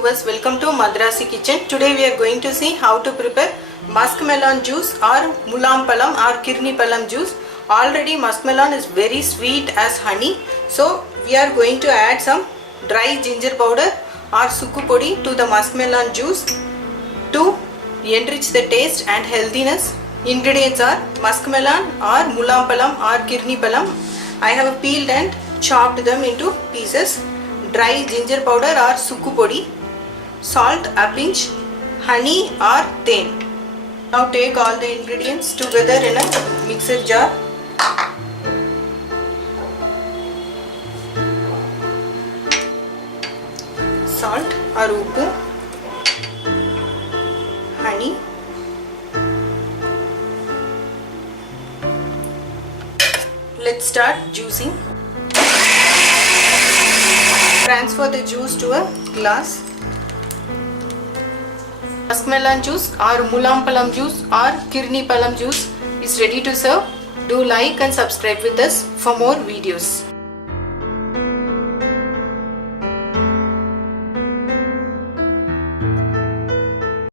viewers, welcome to Madraasi kitchen. Today we are going to see how to prepare muskmelon juice or mulam palam or kirni palam juice. Already muskmelon is very sweet as honey, so we are going to add some dry ginger powder or sukku podi to the muskmelon juice to enrich the taste and healthiness. Ingredients are muskmelon or mulam palam or kirni palam. I have peeled and chopped them into pieces. Dry ginger powder or sukku podi, salt a pinch, honey or teen. Now take all the ingredients together in a mixer jar. Salt or uppu, honey, let's start juicing. Transfer the juice to a glass. Muskmelon juice or mulam palam juice or kirni palam juice is ready to serve. Do like and subscribe with us for more videos.